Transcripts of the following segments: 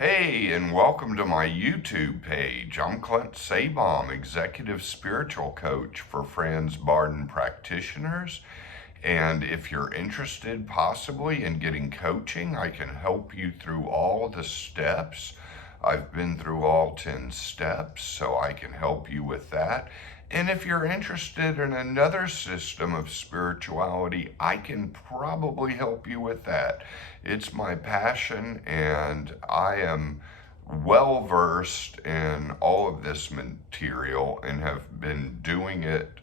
Hey, and welcome to my YouTube page. I'm Clint Sabom, Executive Spiritual Coach for Franz Bardon practitioners. And if you're interested possibly in getting coaching, I can help you through all the steps. I've been through all 10 steps, so I can help you with that. And if you're interested in another system of spirituality, I can probably help you with that. It's my passion, and I am well versed in all of this material and have been doing it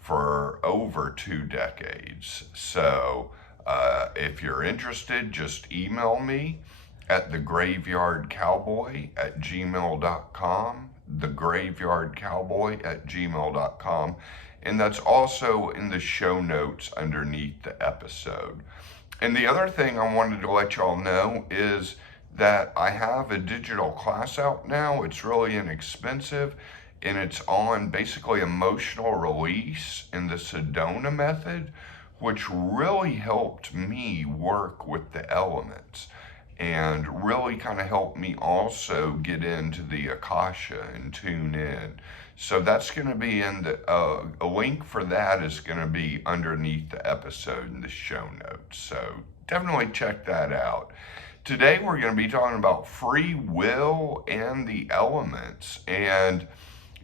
for over 2 decades. So if you're interested, just email me at thegraveyardcowboy@gmail.com, thegraveyardcowboy@gmail.com, and that's also in the show notes underneath the episode. And the other thing I wanted to let y'all know is that I have a digital class out now. It's really inexpensive, and it's on basically emotional release in the Sedona method, which really helped me work with the elements and really kind of helped me also get into the Akasha and tune in. So that's going to be in the, a link for that is going to be underneath the episode in the show notes. So definitely check that out. Today we're going to be talking about free will and the elements. And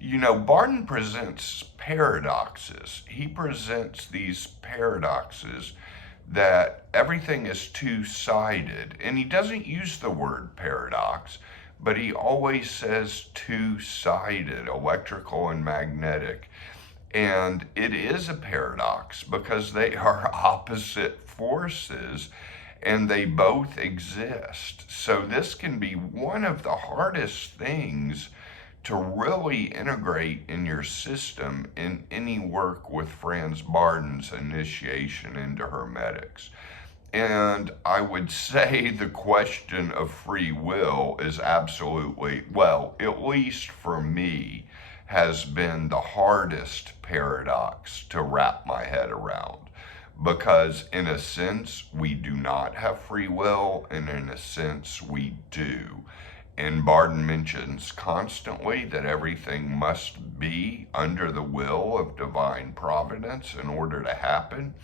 Bardon presents paradoxes. He presents these paradoxes that everything is two-sided. And he doesn't use the word paradox, but he always says two-sided, electrical and magnetic. And it is a paradox because they are opposite forces and they both exist. So this can be one of the hardest things to really integrate in your system in any work with Franz Bardon's initiation into Hermetics. And I would say the question of free will is absolutely, well, at least for me, has been the hardest paradox to wrap my head around. Because in a sense, we do not have free will, and in a sense, we do. And Bardon mentions constantly that everything must be under the will of divine providence in order to happen.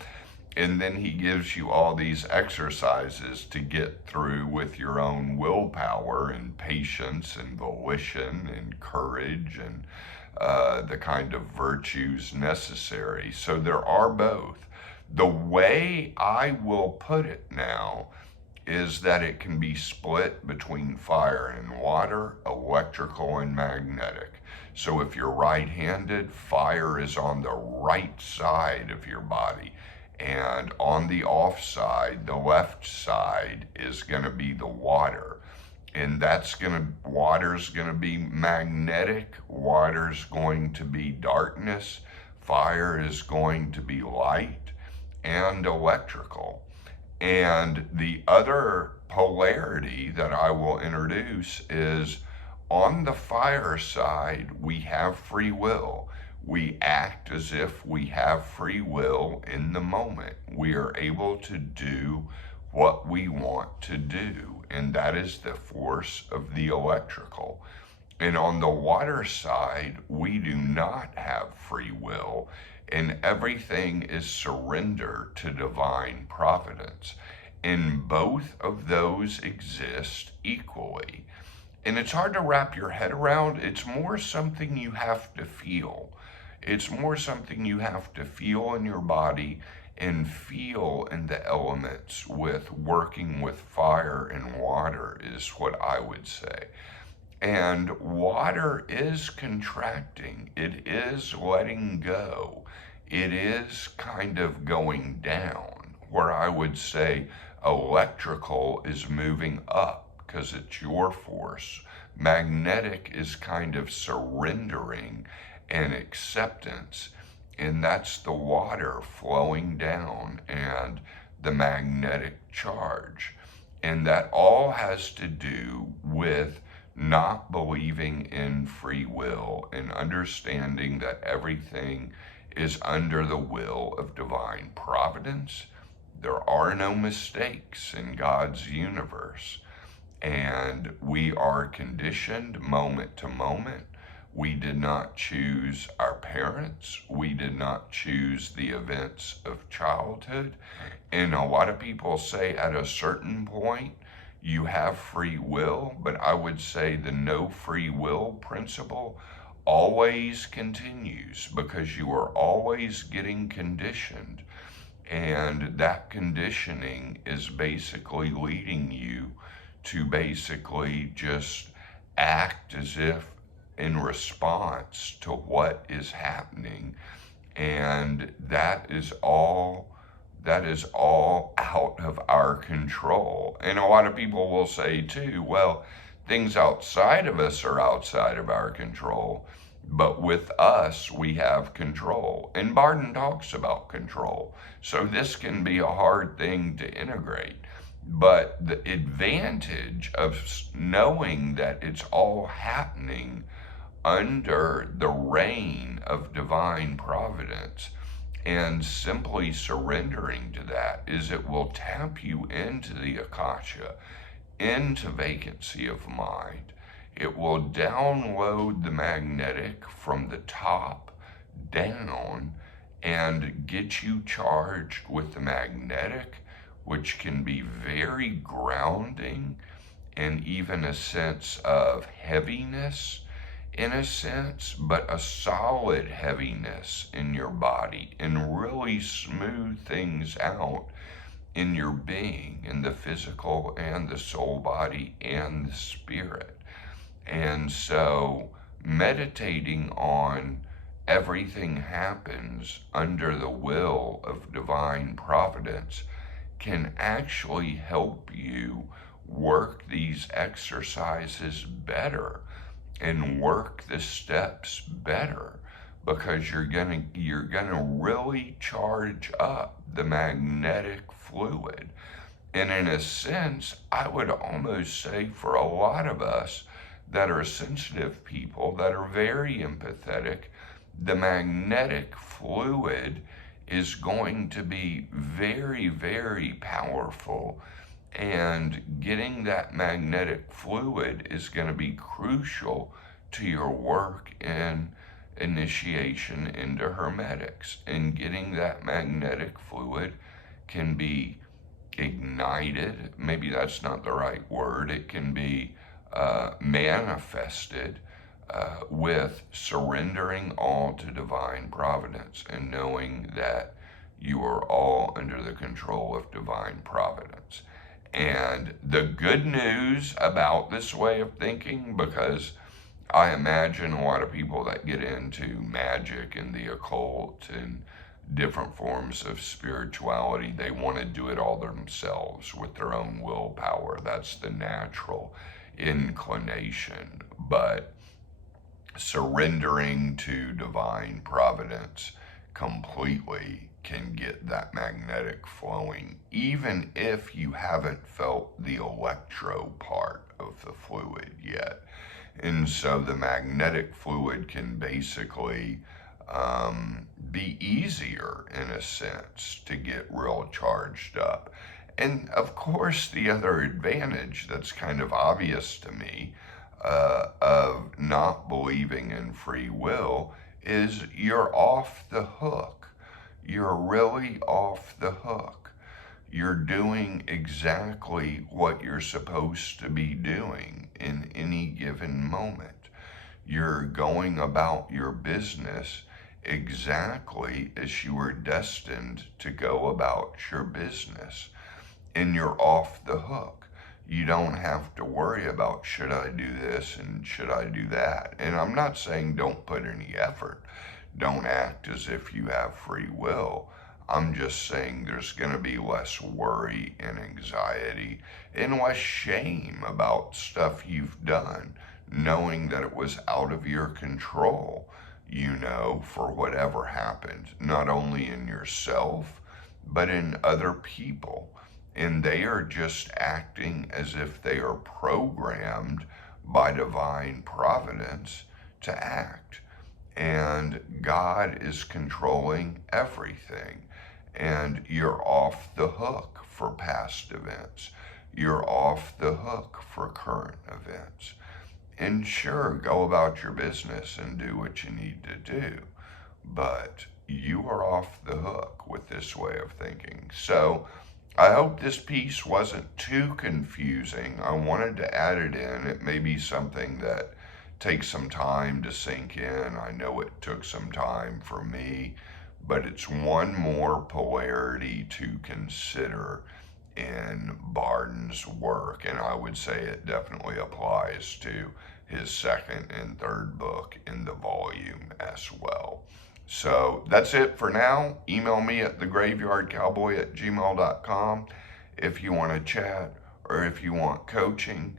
And then he gives you all these exercises to get through with your own willpower and patience and volition and courage and the kind of virtues necessary. So there are both. The way I will put it now is that it can be split between fire and water, electrical and magnetic. So if you're right-handed, fire is on the right side of your body. And on the off side, the left side is going to be the water. And water's going to be magnetic, water's going to be darkness, fire is going to be light and electrical. And the other polarity that I will introduce is on the fire side, we have free will. We act as if we have free will in the moment. We are able to do what we want to do, and that is the force of the electrical. And on the water side, we do not have free will, and everything is surrender to divine providence. And both of those exist equally. And it's hard to wrap your head around. It's more something you have to feel. It's more something you have to feel in your body and feel in the elements with working with fire and water is what I would say. And water is contracting. It is letting go. It is kind of going down, where I would say electrical is moving up because it's your force. Magnetic is kind of surrendering and acceptance, and that's the water flowing down and the magnetic charge. And that all has to do with not believing in free will and understanding that everything is under the will of divine providence. There are no mistakes in God's universe. And we are conditioned moment to moment. We did not choose our parents. We did not choose the events of childhood. And a lot of people say at a certain point, you have free will, but I would say the no free will principle always continues because you are always getting conditioned. And that conditioning is basically leading you to basically just act as if in response to what is happening. And that is all out of our control. And a lot of people will say too, well, things outside of us are outside of our control, but with us we have control. And Bardon talks about control. So this can be a hard thing to integrate. But the advantage of knowing that it's all happening under the reign of divine providence and simply surrendering to that is it will tap you into the akasha, into vacancy of mind. It will download the magnetic from the top down and get you charged with the magnetic, which can be very grounding and even a sense of heaviness in a sense, but a solid heaviness in your body and really smooth things out in your being, in the physical and the soul body and the spirit. And so meditating on everything happens under the will of divine providence can actually help you work these exercises better and work the steps better because you're gonna really charge up the magnetic fluid. And in a sense, I would almost say for a lot of us that are sensitive people, that are very empathetic, the magnetic fluid is going to be very, very powerful. And getting that magnetic fluid is going to be crucial to your work in initiation into Hermetics. And getting that magnetic fluid can be ignited. Maybe that's not the right word. It can be manifested with surrendering all to divine providence and knowing that you are all under the control of divine providence. And the good news about this way of thinking, because I imagine a lot of people that get into magic and the occult and different forms of spirituality, they want to do it all themselves with their own willpower. That's the natural inclination. But surrendering to divine providence completely can get that magnetic flowing, even if you haven't felt the electro part of the fluid yet. And so the magnetic fluid can basically be easier in a sense to get real charged up. And of course, the other advantage that's kind of obvious to me of not believing in free will is you're off the hook. You're really off the hook. You're doing exactly what you're supposed to be doing in any given moment. You're going about your business exactly as you were destined to go about your business. And you're off the hook. You don't have to worry about should I do this and should I do that. And I'm not saying don't put any effort. Don't act as if you have free will. I'm just saying there's going to be less worry and anxiety and less shame about stuff you've done, knowing that it was out of your control, for whatever happened, not only in yourself, but in other people. And they are just acting as if they are programmed by divine providence to act. And God is controlling everything. And you're off the hook for past events. you're off the hook for current events. And sure, go about your business and do what you need to do, but you are off the hook with this way of thinking. So I hope this piece wasn't too confusing. I wanted to add it in. It may be something that takes some time to sink in. I know it took some time for me, but it's one more polarity to consider in Bardon's work, and I would say it definitely applies to his second and third book in the volume as well. So that's it for now. Email me at thegraveyardcowboy@gmail.com if you want to chat or if you want coaching.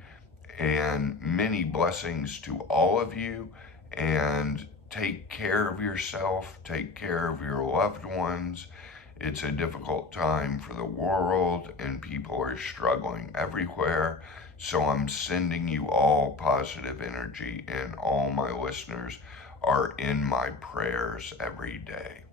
And many blessings to all of you, and take care of yourself, take care of your loved ones. It's a difficult time for the world, and people are struggling everywhere. So I'm sending you all positive energy, and all my listeners are in my prayers every day.